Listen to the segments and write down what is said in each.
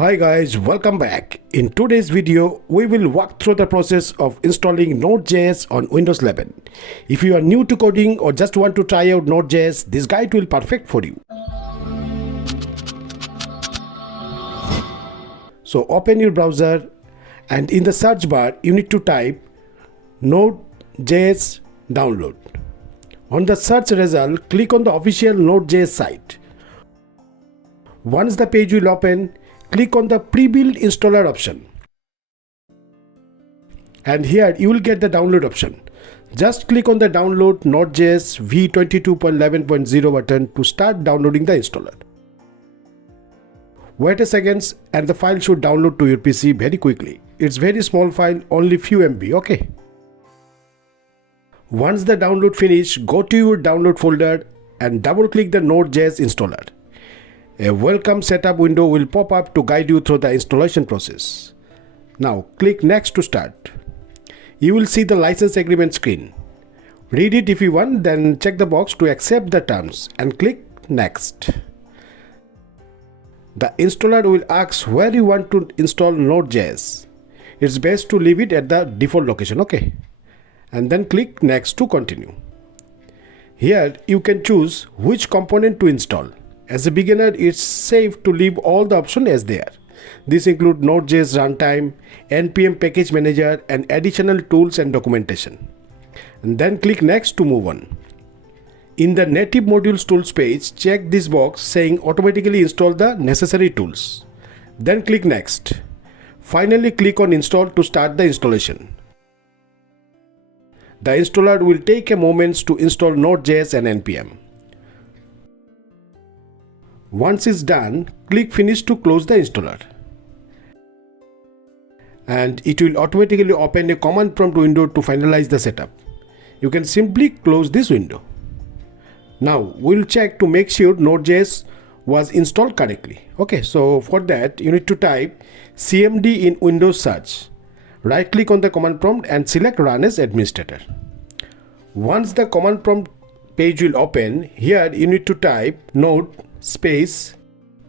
Hi guys, welcome back. In today's video, we will walk through the process of installing Node.js on Windows 11. If you are new to coding or just want to try out Node.js, this guide will be perfect for you. So open your browser and in the search bar, you need to type Node.js download. On the search result, click on the official Node.js site. Once the page will open, click on the pre-built installer option. And here you will get the download option. Just click on the download Node.js v22.11.0 button to start downloading the installer. Wait a second and the file should download to your PC very quickly. It's very small file, only few MB, okay? Once the download finish, go to your download folder and double click the Node.js installer. A welcome setup window will pop up to guide you through the installation process. Now click next to start. You will see the license agreement screen. Read it if you want, then check the box to accept the terms and click next. The installer will ask where you want to install Node.js. It's best to leave it at the default location, okay? And then click next to continue. Here you can choose which component to install. As a beginner, it's safe to leave all the options as they are. This includes Node.js runtime, npm package manager, and additional tools and documentation. And then click next to move on. In the native modules tools page, check this box saying automatically install the necessary tools. Then click next. Finally, click on install to start the installation. The installer will take a moment to install Node.js and npm. Once it's done, click finish to close the installer. And it will automatically open a command prompt window to finalize the setup. You can simply close this window. Now we'll check to make sure Node.js was installed correctly. Okay, so for that you need to type cmd in Windows search. Right click on the command prompt and select run as administrator. Once the command prompt page will open, here you need to type node space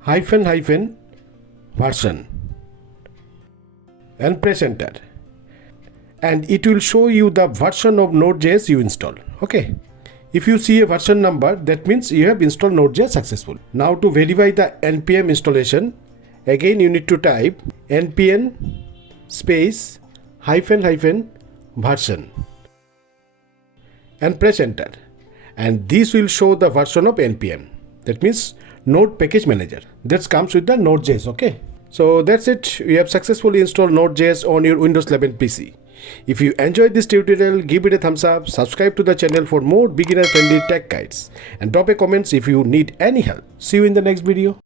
--version and press enter, and it will show you the version of Node.js you install. Okay, if you see a version number, that means you have installed Node.js successful. Now to verify the npm installation, again you need to type npm space --version and press enter, and this will show the version of npm. That means Node Package Manager that comes with the Node.js. Okay, so that's it. You have successfully installed Node.js on your Windows 11 PC. If you enjoyed this tutorial, give it a thumbs up, subscribe to the channel for more beginner friendly tech guides, and drop a comments if you need any help. See you in the next video.